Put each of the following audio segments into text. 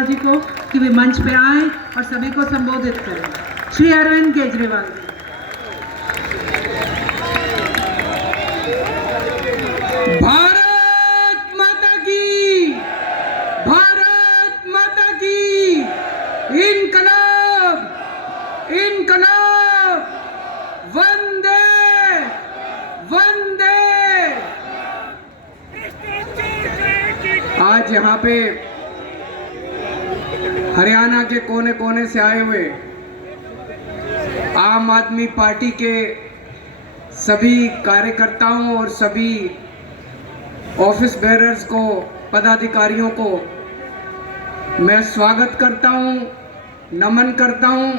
केजरीवाल जी को कि वे मंच पे आए और सभी को संबोधित करें। श्री अरविंद केजरीवाल जी। भारत माता की, भारत माता की, इनकलाब, इनकलाब, वंदे वंदे। आज यहाँ पे हरियाणा के कोने कोने से आए हुए आम आदमी पार्टी के सभी कार्यकर्ताओं और सभी ऑफिस बेरर्स को, पदाधिकारियों को मैं स्वागत करता हूं, नमन करता हूं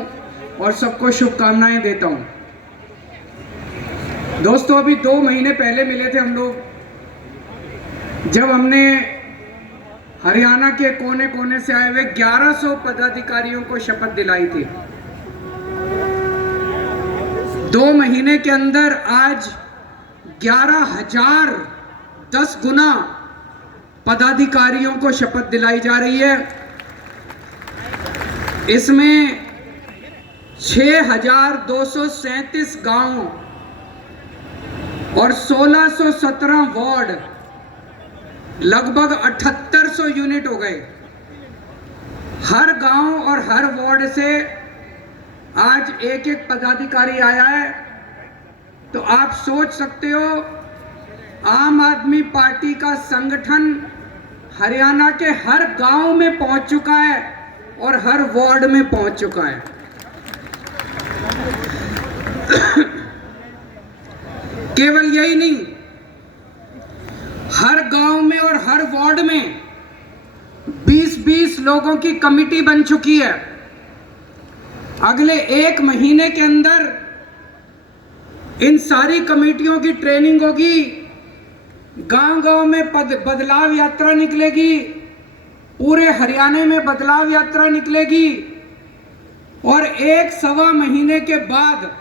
और सबको शुभकामनाएं देता हूं। दोस्तों, अभी 2 महीने पहले मिले थे हम लोग, जब हमने हरियाणा के कोने कोने से आए हुए 1100 पदाधिकारियों को शपथ दिलाई थी। 2 महीने के अंदर आज 11,000 10 गुना पदाधिकारियों को शपथ दिलाई जा रही है। इसमें 6,237 गांव और 1,617 वार्ड, लगभग 7800 यूनिट हो गए। हर गांव और हर वार्ड से आज एक एक पदाधिकारी आया है। तो आप सोच सकते हो, आम आदमी पार्टी का संगठन हरियाणा के हर गांव में पहुंच चुका है और हर वार्ड में पहुंच चुका है। केवल यही नहीं, हर गांव में और हर वार्ड में 20-20 लोगों की कमेटी बन चुकी है। अगले 1 महीने के अंदर इन सारी कमेटियों की ट्रेनिंग होगी, गांव-गांव में बदलाव यात्रा निकलेगी, पूरे हरियाणा में बदलाव यात्रा निकलेगी और 1-1.25 महीने के बाद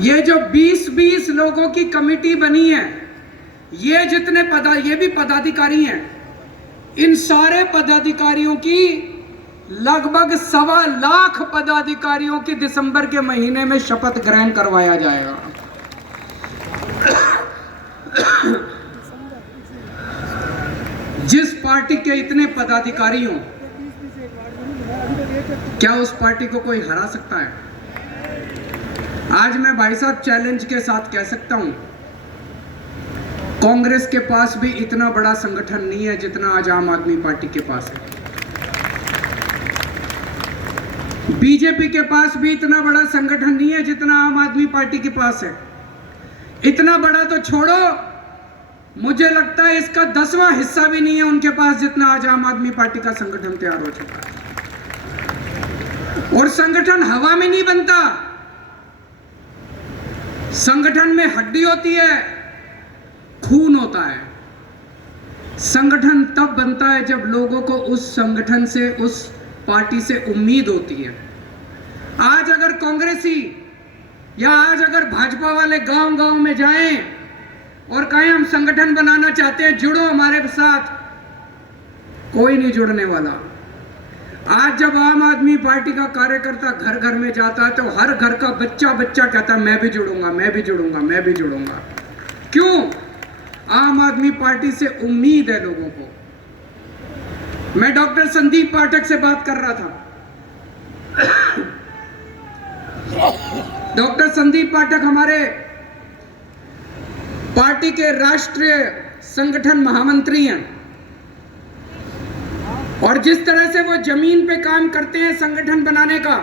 ये जो 20-20 लोगों की कमेटी बनी है, ये भी पदाधिकारी हैं, इन सारे पदाधिकारियों की लगभग 1.25 लाख पदाधिकारियों की दिसंबर के महीने में शपथ ग्रहण करवाया जाएगा। जिस पार्टी के इतने पदाधिकारी हों, क्या उस पार्टी को कोई हरा सकता है? आज मैं भाई साहब चैलेंज के साथ कह सकता हूं, कांग्रेस के पास भी इतना बड़ा संगठन नहीं है जितना आज आम आदमी पार्टी के पास है। बीजेपी के पास भी इतना बड़ा संगठन नहीं है जितना आम आदमी पार्टी के पास है। इतना बड़ा तो छोड़ो, मुझे लगता है इसका 10वां हिस्सा भी नहीं है उनके पास जितना आज आम आदमी पार्टी का संगठन तैयार हो चुका है। और संगठन हवा में नहीं बनता, संगठन में हड्डी होती है, खून होता है। संगठन तब बनता है जब लोगों को उस संगठन से, उस पार्टी से उम्मीद होती है। आज अगर कांग्रेसी या आज अगर भाजपा वाले गांव-गांव में जाएं और कहें हम संगठन बनाना चाहते हैं, जुड़ो हमारे साथ, कोई नहीं जुड़ने वाला। आज जब आम आदमी पार्टी का कार्यकर्ता घर घर में जाता है तो हर घर का बच्चा कहता है मैं भी जुड़ूंगा, मैं भी जुड़ूंगा, मैं भी जुड़ूंगा। क्यों? आम आदमी पार्टी से उम्मीद है लोगों को। मैं डॉक्टर संदीप पाठक से बात कर रहा था। डॉक्टर संदीप पाठक हमारे पार्टी के राष्ट्रीय संगठन महामंत्री हैं और जिस तरह से वो जमीन पे काम करते हैं संगठन बनाने का,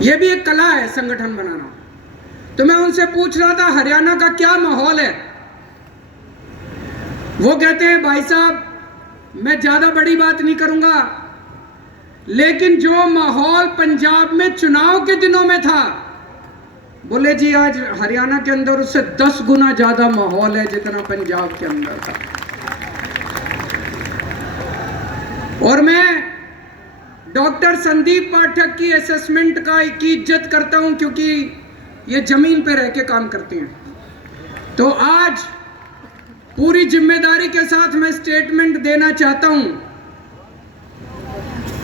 ये भी एक कला है संगठन बनाना। तो मैं उनसे पूछ रहा था हरियाणा का क्या माहौल है। वो कहते हैं भाई साहब, मैं ज्यादा बड़ी बात नहीं करूंगा, लेकिन जो माहौल पंजाब में चुनाव के दिनों में था, बोले जी आज हरियाणा के अंदर उससे 10 गुना ज्यादा माहौल है जितना पंजाब के अंदर था। और मैं डॉक्टर संदीप पाठक की असेसमेंट की इज्जत करता हूं क्योंकि ये जमीन पे रह के काम करते हैं। तो आज पूरी जिम्मेदारी के साथ मैं स्टेटमेंट देना चाहता हूं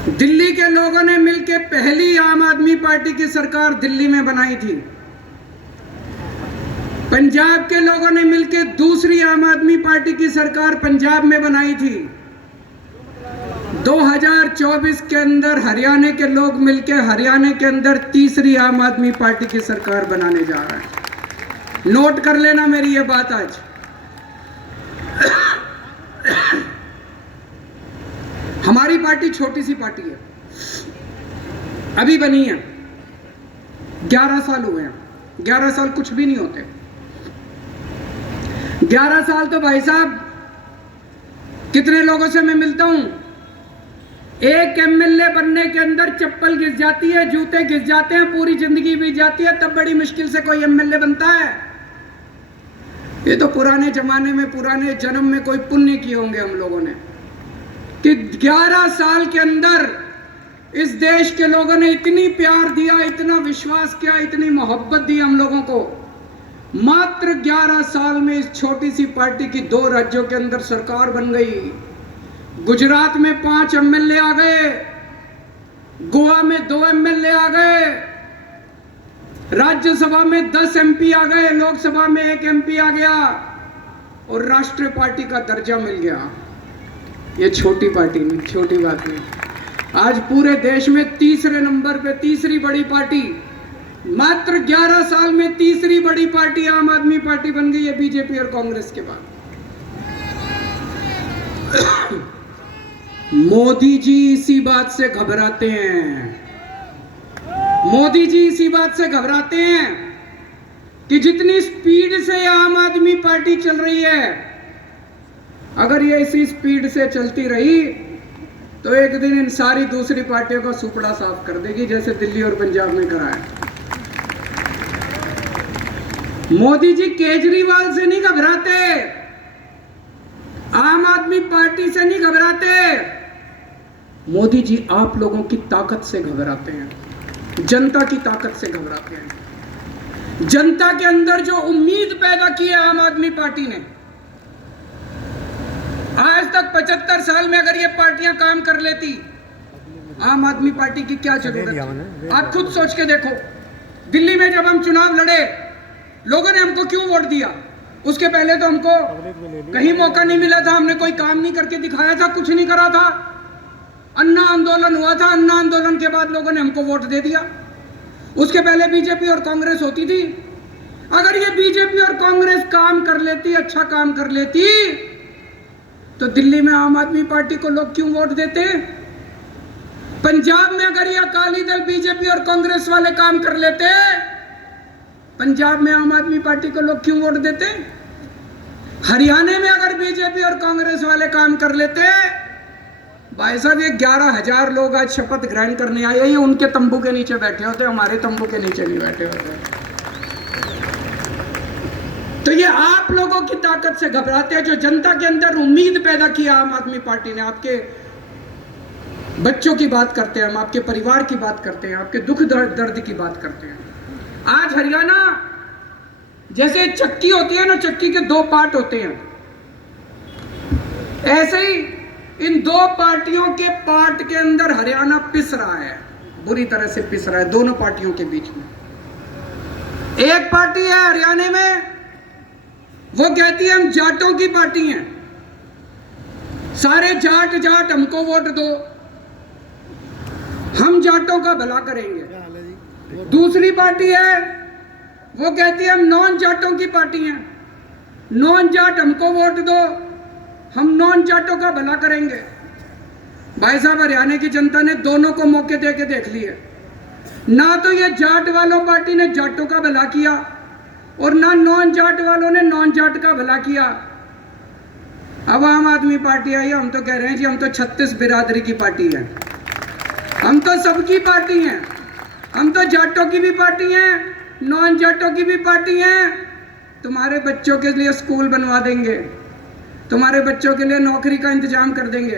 दिल्ली के लोगों ने मिलकर पहली आम आदमी पार्टी की सरकार दिल्ली में बनाई थी। पंजाब के लोगों ने मिलकर दूसरी आम आदमी पार्टी की सरकार पंजाब में बनाई थी। 2024 के अंदर हरियाणा के लोग मिलकर हरियाणा के अंदर तीसरी आम आदमी पार्टी की सरकार बनाने जा रहे हैं। नोट कर लेना मेरी ये बात आज। हमारी पार्टी छोटी सी पार्टी है, अभी बनी है, 11 साल हुए हैं। 11 साल कुछ भी नहीं होते। 11 साल तो भाई साहब कितने लोगों से मैं मिलता हूं, एक एमएलए बनने के अंदर चप्पल घिस जाती है, जूते घिस जाते हैं, पूरी जिंदगी बीत जाती है, तब बड़ी मुश्किल से कोई एमएलए बनता है। ये तो पुराने जमाने में, पुराने जन्म में कोई पुण्य किए होंगे हम लोगों ने कि 11 साल के अंदर इस देश के लोगों ने इतनी प्यार दिया, इतना विश्वास किया, इतनी मोहब्बत दी हम लोगों को। मात्र 11 साल में इस छोटी सी पार्टी की 2 राज्यों के अंदर सरकार बन गई। गुजरात में 5 एमएलए आ गए, गोवा में 2 एमएलए आ गए, राज्यसभा में 10 एमपी आ गए, लोकसभा में 1 एमपी आ गया और राष्ट्रीय पार्टी का दर्जा मिल गया। ये छोटी पार्टी नहीं, छोटी बात नहीं। आज पूरे देश में तीसरे नंबर पे तीसरी बड़ी पार्टी, मात्र 11 साल में तीसरी बड़ी पार्टी आम आदमी पार्टी बन गई है बीजेपी और कांग्रेस के बाद। मोदी जी इसी बात से घबराते हैं। मोदी जी इसी बात से घबराते हैं कि जितनी स्पीड से आम आदमी पार्टी चल रही है, अगर ये इसी स्पीड से चलती रही तो एक दिन इन सारी दूसरी पार्टियों का सुपड़ा साफ कर देगी, जैसे दिल्ली और पंजाब में करा है। मोदी जी केजरीवाल से नहीं घबराते, आम आदमी पार्टी से नहीं घबराते। मोदी जी आप लोगों की ताकत से घबराते हैं, जनता की ताकत से घबराते हैं। जनता के अंदर जो उम्मीद पैदा की है आम आदमी पार्टी ने, आज तक 75 साल में अगर ये पार्टियां काम कर लेती, आम आदमी पार्टी की क्या जरूरत है? आप खुद सोच के देखो, दिल्ली में जब हम चुनाव लड़े, लोगों ने हमको क्यों वोट दिया? उसके पहले तो हमको कहीं मौका नहीं मिला था, हमने कोई काम नहीं करके दिखाया था, कुछ नहीं करा था। अन्ना आंदोलन हुआ था, अन्ना आंदोलन के बाद लोगों ने हमको वोट दे दिया। उसके पहले बीजेपी और कांग्रेस होती थी। अगर ये बीजेपी और कांग्रेस काम कर लेती, अच्छा काम कर लेती, तो दिल्ली में आम आदमी पार्टी को लोग क्यों वोट देते? पंजाब में अगर ये अकाली दल, बीजेपी और कांग्रेस वाले काम कर लेते, पंजाब में आम आदमी पार्टी को लोग क्यों वोट देते? हरियाणा में अगर बीजेपी और कांग्रेस वाले काम कर लेते, भाई साहब ये 11,000 लोग आज शपथ ग्रहण करने आए, ये उनके तंबू के नीचे बैठे होते, हमारे तंबू के नीचे नहीं बैठे होते। तो ये आप लोगों की ताकत से घबराते हैं, जो जनता के अंदर उम्मीद पैदा की आम आदमी पार्टी ने। आपके बच्चों की बात करते हैं हम, आपके परिवार की बात करते हैं, आपके दुख दर्द की बात करते हैं। आज हरियाणा जैसे चक्की होती है ना, चक्की के 2 पार्ट होते हैं, ऐसे ही इन 2 पार्टियों के पार्ट के अंदर हरियाणा पिस रहा है, बुरी तरह से पिस रहा है दोनों पार्टियों के बीच में। एक पार्टी है हरियाणा में, वो कहती है हम जाटों की पार्टी हैं, सारे जाट जाट हमको वोट दो, हम जाटों का भला करेंगे। दूसरी पार्टी है, वो कहती है हम नॉन जाटों की पार्टी हैं, नॉन जाट हमको वोट दो, हम नॉन जाटों का भला करेंगे। भाई साहब हरियाणा की जनता ने दोनों को मौके दे के देख लिए। ना तो ये जाट वालों पार्टी ने जाटों का भला किया और ना नॉन जाट वालों ने नॉन जाट का भला किया। अब आम आदमी पार्टी आई, हम तो कह रहे हैं जी हम तो 36 बिरादरी की पार्टी है, हम तो सबकी पार्टी हैं, हम तो जाटों की भी पार्टी हैं, नॉन जाटों की भी पार्टी हैं। तुम्हारे बच्चों के लिए स्कूल बनवा देंगे, तुम्हारे बच्चों के लिए नौकरी का इंतजाम कर देंगे,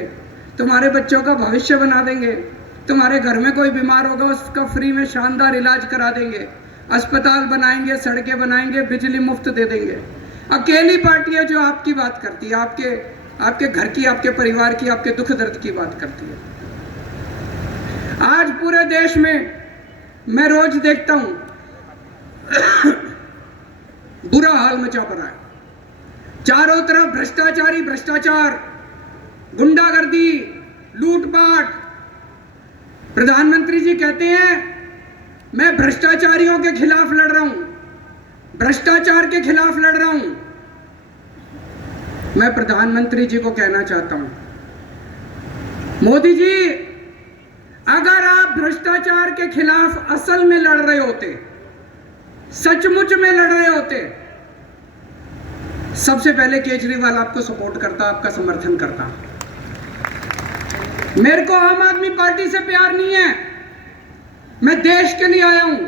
तुम्हारे बच्चों का भविष्य बना देंगे, तुम्हारे घर में कोई बीमार होगा उसका फ्री में शानदार इलाज करा देंगे, अस्पताल बनाएंगे, सड़कें बनाएंगे, बिजली मुफ्त दे देंगे। अकेली पार्टी है जो आपकी बात करती है, आपके घर की, आपके परिवार की, आपके दुख दर्द की बात करती है। आज पूरे देश में मैं रोज देखता हूं बुरा हाल मचा पड़ा है। चारों तरफ भ्रष्टाचारी भ्रष्टाचार, गुंडागर्दी, लूटपाट। प्रधानमंत्री जी कहते हैं मैं भ्रष्टाचारियों के खिलाफ लड़ रहा हूं, भ्रष्टाचार के खिलाफ लड़ रहा हूं। मैं प्रधानमंत्री जी को कहना चाहता हूं, मोदी जी, अगर आप भ्रष्टाचार के खिलाफ असल में लड़ रहे होते, सचमुच में लड़ रहे होते, सबसे पहले केजरीवाल आपको सपोर्ट करता, आपका समर्थन करता। मेरे को आम आदमी पार्टी से प्यार नहीं है, मैं देश के लिए आया हूं।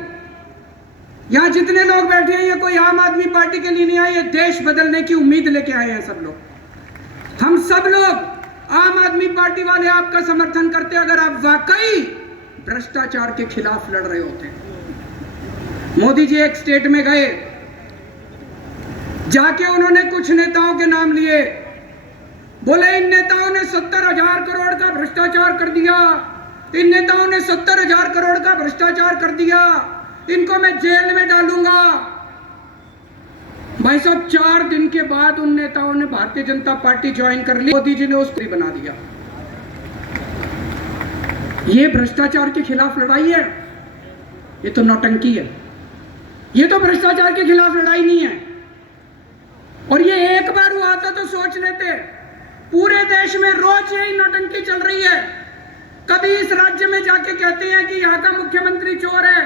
यहां जितने लोग बैठे हैं ये कोई आम आदमी पार्टी के लिए नहीं आए, ये देश बदलने की उम्मीद लेके आए हैं सब लोग। हम सब लोग आम आदमी पार्टी वाले आपका समर्थन करते अगर आप वाकई भ्रष्टाचार के खिलाफ लड़ रहे होते। मोदी जी एक स्टेट में गए, जाके उन्होंने कुछ नेताओं के नाम लिए, बोले इन नेताओं ने 70,000 करोड़ का भ्रष्टाचार कर दिया, इन नेताओं ने 70,000 करोड़ का भ्रष्टाचार कर दिया, इनको मैं जेल में डालूंगा। भाई साहब 4 दिन के बाद उन नेताओं ने भारतीय जनता पार्टी ज्वाइन कर ली, मोदी जी ने उसको बना दिया। ये भ्रष्टाचार के खिलाफ लड़ाई है? ये तो नौटंकी है, ये तो भ्रष्टाचार के खिलाफ लड़ाई नहीं है। और ये एक बार हुआ था तो सोच लेते, पूरे देश में रोज यही नौटंकी चल रही है। कभी इस राज्य में जाके कहते हैं कि यहाँ का मुख्यमंत्री चोर है,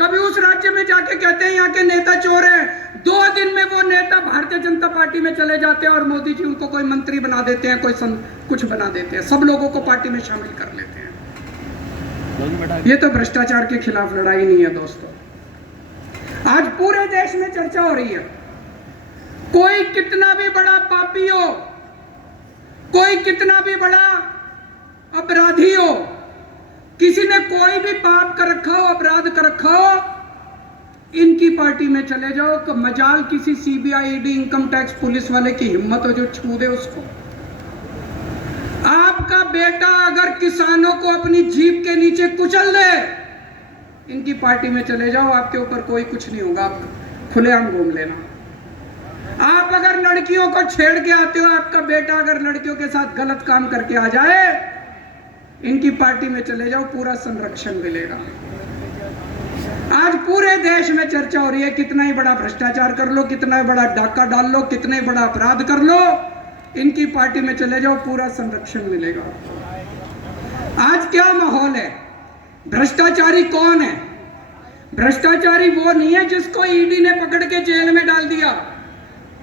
कभी उस राज्य में जाके कहते हैं यहाँ के नेता चोर है। 2 दिन में वो नेता भारतीय जनता पार्टी में चले जाते हैं और मोदी जी उनको कोई मंत्री बना देते हैं, कोई कुछ बना देते हैं, सब लोगों को पार्टी में शामिल कर लेते हैं। ये तो भ्रष्टाचार के खिलाफ लड़ाई नहीं है दोस्तों। आज पूरे देश में चर्चा हो रही है, कोई कितना भी बड़ा पापी हो, कोई कितना भी बड़ा अपराधी हो, किसी ने कोई भी पाप कर रखा हो, अपराध कर रखा हो, इनकी पार्टी में चले जाओ। कि मजाल किसी CBI, ED, income tax police वाले की हिम्मत हो जो छू दे उसको। आपका बेटा अगर किसानों को अपनी जीप के नीचे कुचल दे, इनकी पार्टी में चले जाओ, आपके ऊपर कोई कुछ नहीं होगा, आप खुलेआम घूम लेना। आप अगर लड़कियों को छेड़ के आते हो, आपका बेटा अगर लड़कियों के साथ गलत काम करके आ जाए, इनकी पार्टी में चले जाओ, पूरा संरक्षण मिलेगा। आज पूरे देश में चर्चा हो रही है, कितना ही बड़ा भ्रष्टाचार कर लो, कितना ही बड़ा डाका डाल लो, कितना ही बड़ा अपराध कर लो, इनकी पार्टी में चले जाओ, पूरा संरक्षण मिलेगा। आज क्या माहौल है? भ्रष्टाचारी कौन है? भ्रष्टाचारी वो नहीं है जिसको ईडी ने पकड़ के जेल में डाल दिया।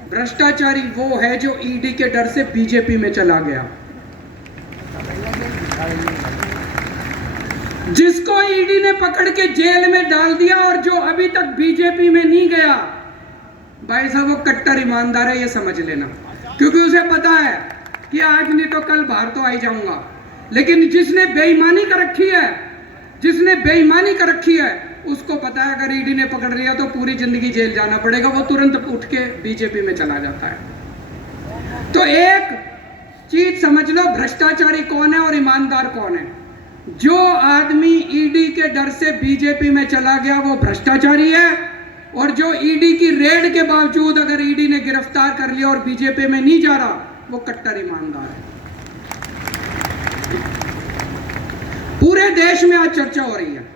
भ्रष्टाचारी वो है जो ईडी के डर से बीजेपी में चला गया, जिसको ईडी ने पकड़ के जेल में डाल दिया और जो अभी तक बीजेपी में नहीं गया। भाई साहब वो कट्टर ईमानदार है, ये समझ लेना, क्योंकि उसे पता है कि आज नहीं तो कल बाहर तो आ ही जाऊंगा। लेकिन जिसने बेईमानी कर रखी है, जिसने बेईमानी कर रखी है, उसको पता है अगर ईडी ने पकड़ लिया तो पूरी जिंदगी जेल जाना पड़ेगा, वो तुरंत उठ के बीजेपी में चला जाता है। तो एक चीज समझ लो, भ्रष्टाचारी कौन है और ईमानदार कौन है। जो आदमी ईडी के डर से बीजेपी में चला गया वो भ्रष्टाचारी है, और जो ईडी की रेड के बावजूद अगर ईडी ने गिरफ्तार कर लिया और बीजेपी में नहीं जा रहा, वो कट्टर ईमानदार है। पूरे देश में आज चर्चा हो रही है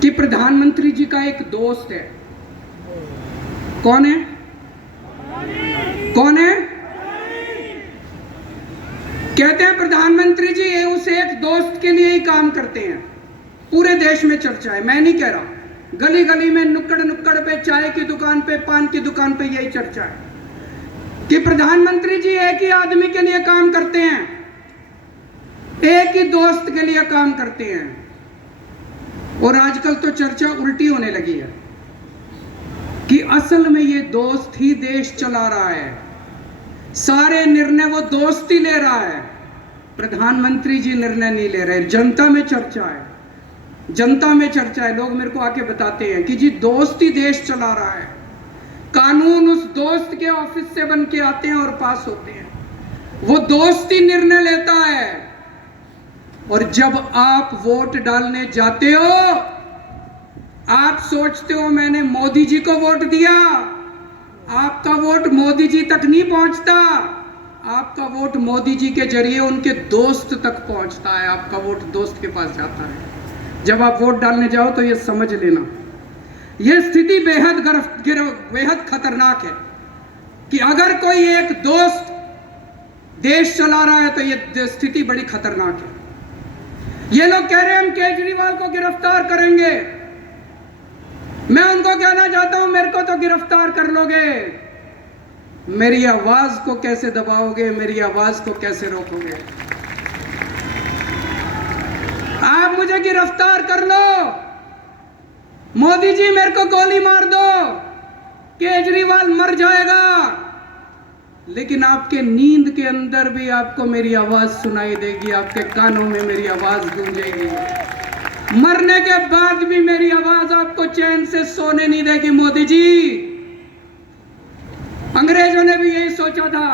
कि प्रधानमंत्री जी का एक दोस्त है। कौन है? कौन है? कहते हैं प्रधानमंत्री जी ये उस एक दोस्त के लिए ही काम करते हैं। पूरे देश में चर्चा है, मैं नहीं कह रहा, गली गली में, नुक्कड़ नुक्कड़ पे, चाय की दुकान पे, पान की दुकान पे यही चर्चा है कि प्रधानमंत्री जी एक ही आदमी के लिए काम करते हैं, एक ही दोस्त के लिए काम करते हैं। और आजकल तो चर्चा उल्टी होने लगी है कि असल में ये दोस्त ही देश चला रहा है, सारे निर्णय वो दोस्त ही ले रहा है, प्रधानमंत्री जी निर्णय नहीं ले रहे। जनता में चर्चा है, जनता में चर्चा है। लोग मेरे को आके बताते हैं कि जी दोस्त ही देश चला रहा है, कानून उस दोस्त के ऑफिस से बन के आते हैं और पास होते हैं, वो दोस्त ही निर्णय लेता है। और जब आप वोट डालने जाते हो, आप सोचते हो मैंने मोदी जी को वोट दिया। आपका वोट मोदी जी तक नहीं पहुंचता, आपका वोट मोदी जी के जरिए उनके दोस्त तक पहुंचता है, आपका वोट दोस्त के पास जाता है। जब आप वोट डालने जाओ तो ये समझ लेना, ये स्थिति बेहद खतरनाक है कि अगर कोई एक दोस्त देश चला रहा है तो ये स्थिति बड़ी खतरनाक है। ये लोग कह रहे हैं हम केजरीवाल को गिरफ्तार करेंगे। मैं उनको कहना चाहता हूं मेरे को तो गिरफ्तार कर लोगे, मेरी आवाज को कैसे दबाओगे, मेरी आवाज को कैसे रोकोगे? आप मुझे गिरफ्तार कर लो, मोदी जी मेरे को गोली मार दो, केजरीवाल मर जाएगा, लेकिन आपके नींद के अंदर भी आपको मेरी आवाज सुनाई देगी, आपके कानों में मेरी आवाज गूंजेगी। मरने के बाद भी मेरी आवाज आपको चैन से सोने नहीं देगी। मोदी जी, अंग्रेजों ने भी यही सोचा था।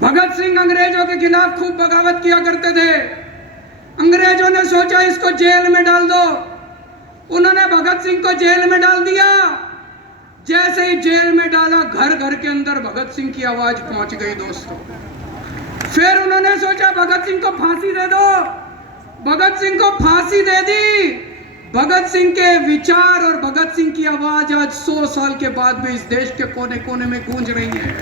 भगत सिंह अंग्रेजों के खिलाफ खूब बगावत किया करते थे। अंग्रेजों ने सोचा इसको जेल में डाल दो, उन्होंने भगत सिंह को जेल में डाल दिया। जैसे ही जेल में डाला, घर घर के अंदर भगत सिंह की आवाज पहुंच गई दोस्तों। फिर उन्होंने सोचा भगत सिंह को फांसी दे दो, भगत सिंह को फांसी दे दी। भगत सिंह के विचार और भगत सिंह की आवाज आज 100 साल के बाद भी इस देश के कोने कोने में गूंज रही है।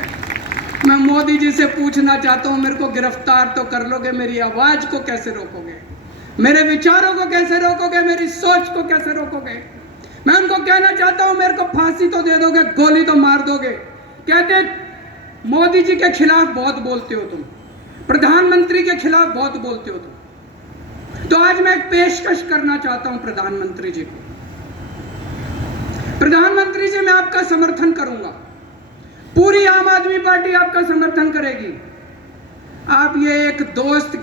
मैं मोदी जी से पूछना चाहता हूं, मेरे को गिरफ्तार तो कर लोगे, मेरी आवाज को कैसे रोकोगे? मेरे विचारों को कैसे रोकोगे? मेरी सोच को कैसे रोकोगे? मैं उनको कहना चाहता हूं मेरे को फांसी तो दे दोगे, गोली तो मार दोगे। कहते मोदी जी के खिलाफ बहुत बोलते हो तुम, प्रधानमंत्री के खिलाफ बहुत बोलते हो तुम। तो आज मैं एक पेशकश करना चाहता हूं प्रधानमंत्री जी को। प्रधानमंत्री जी, मैं आपका समर्थन करूंगा, पूरी आम आदमी पार्टी आपका समर्थन करेगी। आप ये एक दोस्त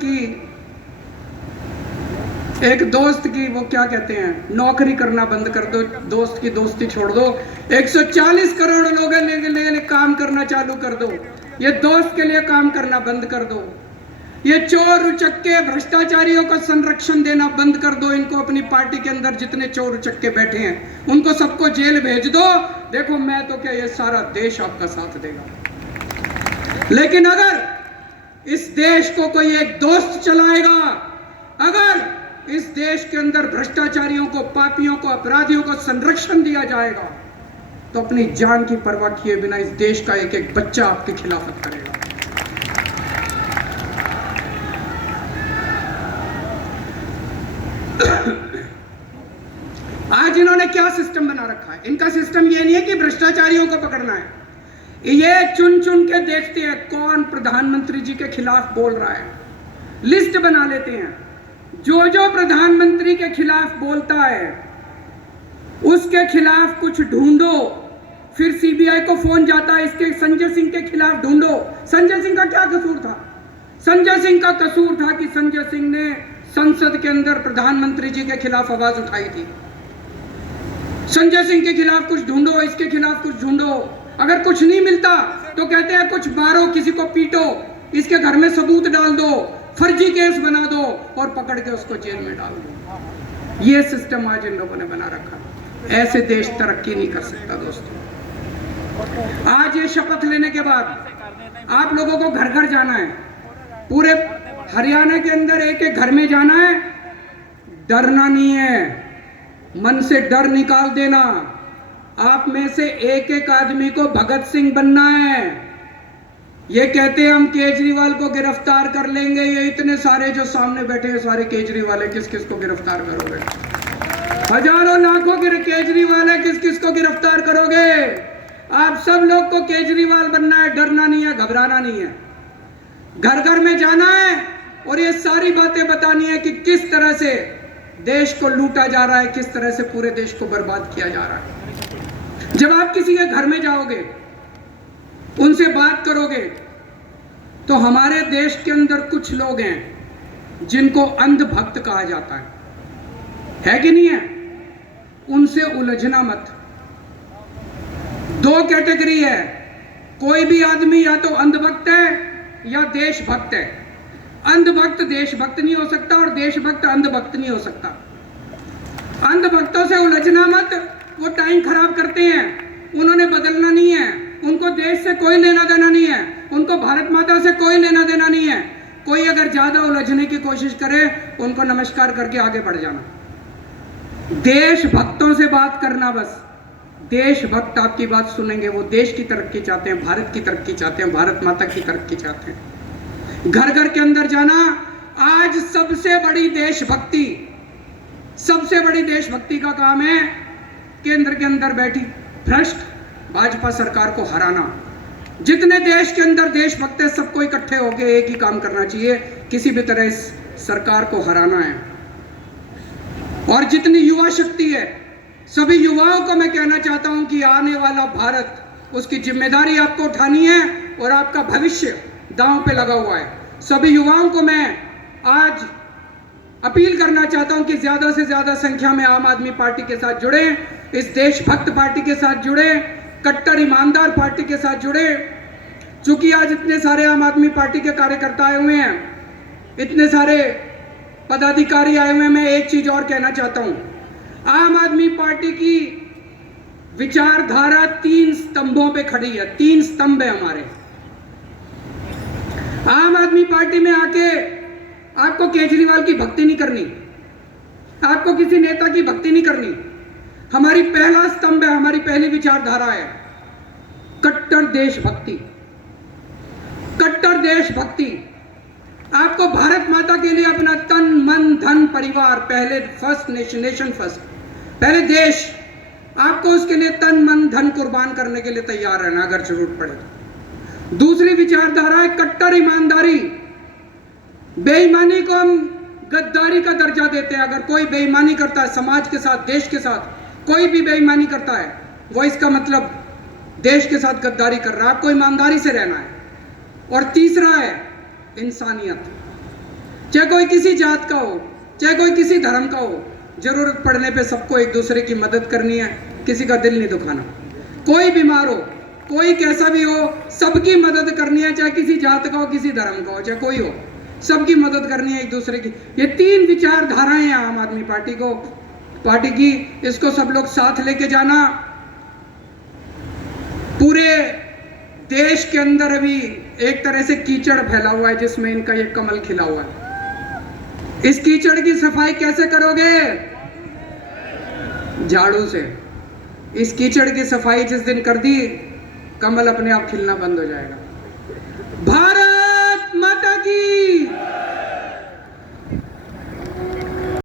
की वो क्या कहते हैं, नौकरी करना बंद कर दो, दोस्त की दोस्ती छोड़ दो। 140 करोड़ लोगों के लिए काम करना चालू कर दो, ये दोस्त के लिए काम करना बंद कर दो। ये चोर उचक्के भ्रष्टाचारियों को संरक्षण देना बंद कर दो। इनको अपनी पार्टी के अंदर जितने चोर उचक्के बैठे हैं उनको सबको जेल भेज दो। देखो मैं तो क्या, ये सारा देश आपका साथ देगा। लेकिन अगर इस देश को कोई एक दोस्त चलाएगा, अगर इस देश के अंदर भ्रष्टाचारियों को, पापियों को, अपराधियों को संरक्षण दिया जाएगा, तो अपनी जान की परवाह किए बिना इस देश का एक एक बच्चा आपकी खिलाफत करेगा। आज इन्होंने क्या सिस्टम बना रखा है? इनका सिस्टम ये नहीं है कि भ्रष्टाचारियों को पकड़ना है, ये चुन चुन के देखते हैं कौन प्रधानमंत्री जी के खिलाफ बोल रहा है, लिस्ट बना लेते हैं। जो जो प्रधानमंत्री के खिलाफ बोलता है उसके खिलाफ कुछ ढूंढो, फिर सीबीआई को फोन जाता है इसके संजय सिंह के खिलाफ ढूंढो। संजय सिंह का क्या कसूर था? संजय सिंह का कसूर था कि संजय सिंह ने संसद के अंदर प्रधानमंत्री जी के खिलाफ आवाज उठाई थी। संजय सिंह के खिलाफ कुछ ढूंढो, इसके खिलाफ कुछ ढूंढो। अगर कुछ नहीं मिलता तो कहते हैं कुछ मारो, किसी को पीटो, इसके घर में सबूत डाल दो, फर्जी केस बना दो और पकड़ के उसको जेल में डाल दो। ये सिस्टम आज इन लोगों ने बना रखा। ऐसे देश तरक्की नहीं कर सकता दोस्तों। आज ये शपथ लेने के बाद आप लोगों को घर घर जाना है, पूरे हरियाणा के अंदर एक एक घर में जाना है। डरना नहीं है, मन से डर निकाल देना। आप में से एक एक आदमी को भगत सिंह बनना है। ये कहते हैं हम केजरीवाल को गिरफ्तार कर लेंगे, ये इतने सारे जो सामने बैठे हैं सारे केजरीवाल है, किस किस को गिरफ्तार करोगे? हजारों लाखों केजरीवाल है, किस किस को गिरफ्तार करोगे? आप सब लोग को केजरीवाल बनना है, डरना नहीं है, घबराना नहीं है। घर घर में जाना है और ये सारी बातें बतानी है कि किस तरह से देश को लूटा जा रहा है, किस तरह से पूरे देश को बर्बाद किया जा रहा है। जब आप किसी के घर में जाओगे, उनसे बात करोगे, तो हमारे देश के अंदर कुछ लोग हैं जिनको अंधभक्त कहा जाता है कि नहीं है? उनसे उलझना मत। दो कैटेगरी है, कोई भी आदमी या तो अंधभक्त है या देशभक्त है। अंधभक्त देशभक्त नहीं हो सकता और देशभक्त अंधभक्त नहीं हो सकता। अंधभक्तों से उलझना मत, वो टाइम खराब करते हैं, उन्होंने बदलना नहीं है, उनको देश से कोई लेना देना नहीं है, उनको भारत माता से कोई लेना देना नहीं है। कोई अगर ज्यादा उलझने की कोशिश करे उनको नमस्कार करके आगे बढ़ जाना। देशभक्तों से बात करना, बस देशभक्त आपकी बात सुनेंगे। वो देश की तरक्की चाहते हैं, भारत की तरक्की चाहते हैं, भारत माता की तरक्की चाहते हैं। घर घर के अंदर जाना। आज सबसे बड़ी देशभक्ति का काम है केंद्र के अंदर बैठी भ्रष्ट भाजपा सरकार को हराना। जितने देश के अंदर देशभक्त है सबको इकट्ठे होकर एक ही काम करना चाहिए, किसी भी तरह इस सरकार को हराना है। और जितनी युवा शक्ति है, सभी युवाओं को मैं कहना चाहता हूं कि आने वाला भारत, उसकी जिम्मेदारी आपको उठानी है और आपका भविष्य दांव पे लगा हुआ है। सभी युवाओं को मैं आज अपील करना चाहता हूं कि ज्यादा से ज्यादा संख्या में आम आदमी पार्टी के साथ जुड़े, इस देशभक्त पार्टी के साथ जुड़े, कट्टर ईमानदार पार्टी के साथ जुड़े। चूंकि आज इतने सारे आम आदमी पार्टी के कार्यकर्ता आए हुए हैं, इतने सारे पदाधिकारी आए हुए हैं, मैं एक चीज और कहना चाहता हूं। आम आदमी पार्टी की विचारधारा 3 स्तंभों पे खड़ी है। 3 स्तंभ है हमारे। आम आदमी पार्टी में आके आपको केजरीवाल की भक्ति नहीं करनी, आपको किसी नेता की भक्ति नहीं करनी। हमारी पहला स्तंभ है, हमारी पहली विचारधारा है कट्टर देशभक्ति। कट्टर देशभक्ति। आपको भारत माता के लिए अपना तन मन धन परिवार, पहले फर्स्ट नेशन फर्स्ट, पहले देश, आपको उसके लिए तन मन धन कुर्बान करने के लिए तैयार रहना अगर जरूरत पड़े तो। दूसरी विचारधारा है कट्टर ईमानदारी। बेईमानी को हम गद्दारी का दर्जा देते हैं। अगर कोई बेईमानी करता है समाज के साथ, देश के साथ, कोई भी बेईमानी करता है, वो इसका मतलब देश के साथ गद्दारी कर रहा है। आपको ईमानदारी से रहना है। और तीसरा है इंसानियत। चाहे कोई किसी जात का हो, चाहे कोई किसी धर्म का हो, जरूरत पड़ने पे सबको एक दूसरे की मदद करनी है, किसी का दिल नहीं दुखाना। कोई बीमार हो, कोई कैसा भी हो, सबकी मदद करनी है, चाहे किसी जात का हो, किसी धर्म का हो, चाहे कोई हो, सबकी मदद करनी है एक दूसरे की। ये 3 विचारधाराएं हैं आम आदमी पार्टी की। इसको सब लोग साथ लेके जाना। पूरे देश के अंदर अभी एक तरह से कीचड़ फैला हुआ है जिसमें इनका ये कमल खिला हुआ है। इस कीचड़ की सफाई कैसे करोगे? झाड़ू से। इस कीचड़ की सफाई जिस दिन कर दी, कमल अपने आप खिलना बंद हो जाएगा। भारत